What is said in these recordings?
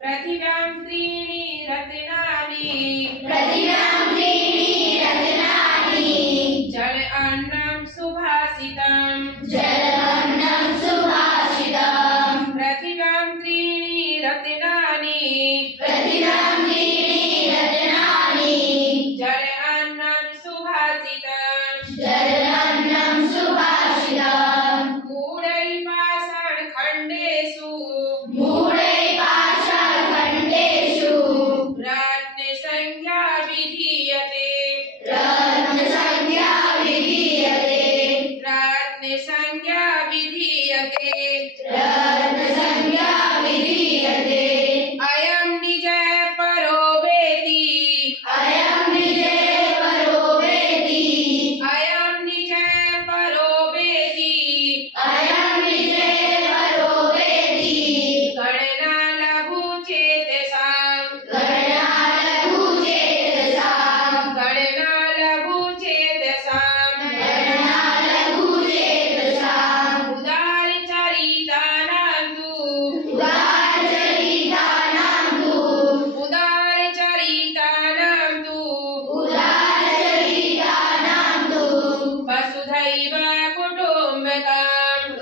पृथिव्यां त्रीणि रत्नानि जल अन्नं सुभाषितम् पृथिव्यां त्रीणि रत्नानि जल अन्नं सुभाषितम् मूढै पाषाणखण्डेषु रत्नसंज्ञा विधीयते अयं निजः परो वेति अयं निजः परो वेति गणना लघु चेतसां उदारचरितानां तु वसुधैव कुटुम्बकम्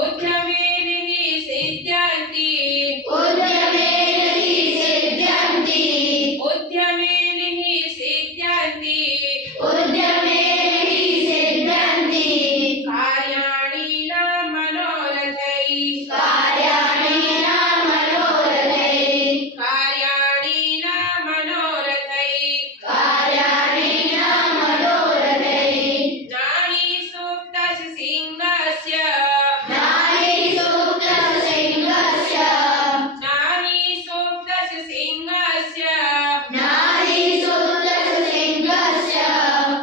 उद्यमेन हि सिद्ध्यन्ति कार्याणि न मनोरथैः नाहि सुप्तस्य सिंहस्य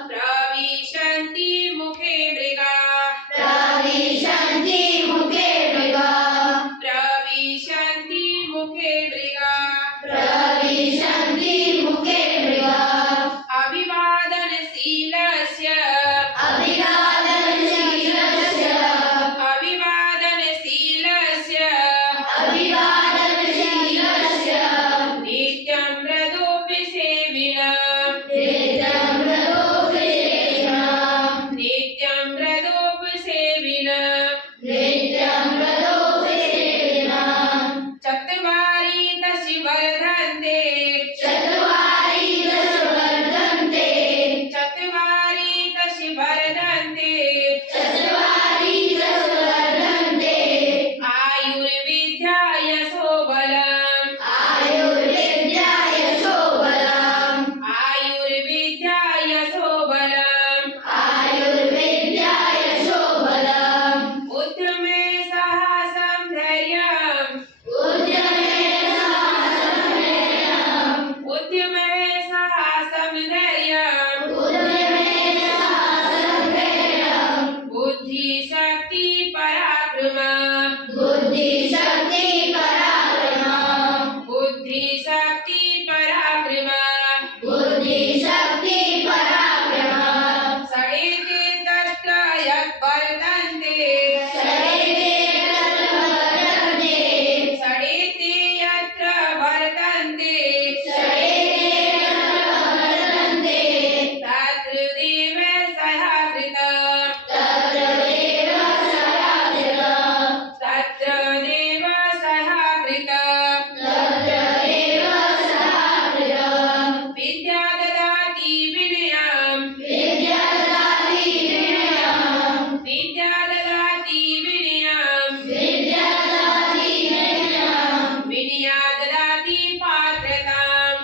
प्रविशन्ति मुखे मृगा अभिवादनशीलस्य नित्यं मृदोपि सेविनम् चत्वारि दशि वर्धन्ते आयुर्विद्याय शोभलम् उद्यमे साहसं धैर्यम् बुद्धिशक्ति पराक्रम सडेते तत्र यत् वर्तन्ते तत्र देव सहा कृत विद्या ददाति विनयम् विनया ददाति पात्रताम्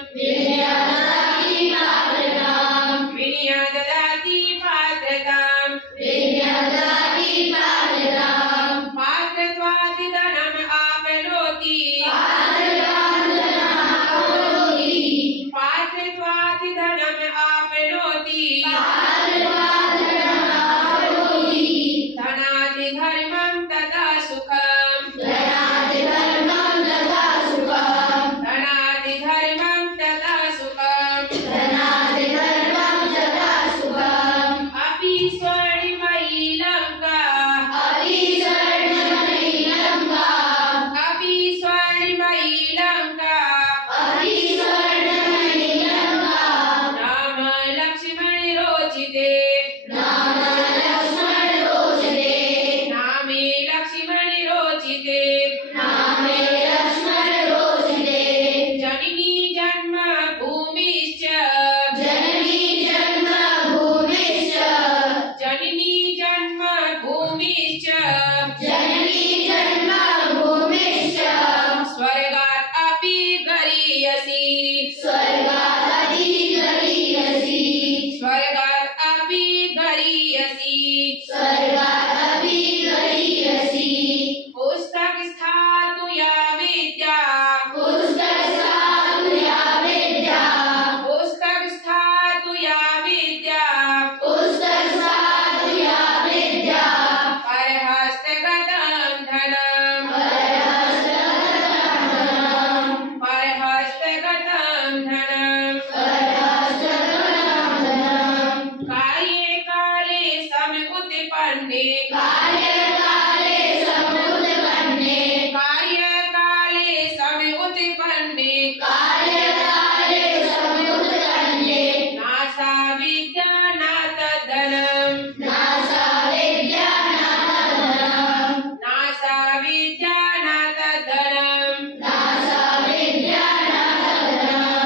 पात्रत्वात् धनम् आपनोति धनादि धर्मं तथा सुखम् धनम्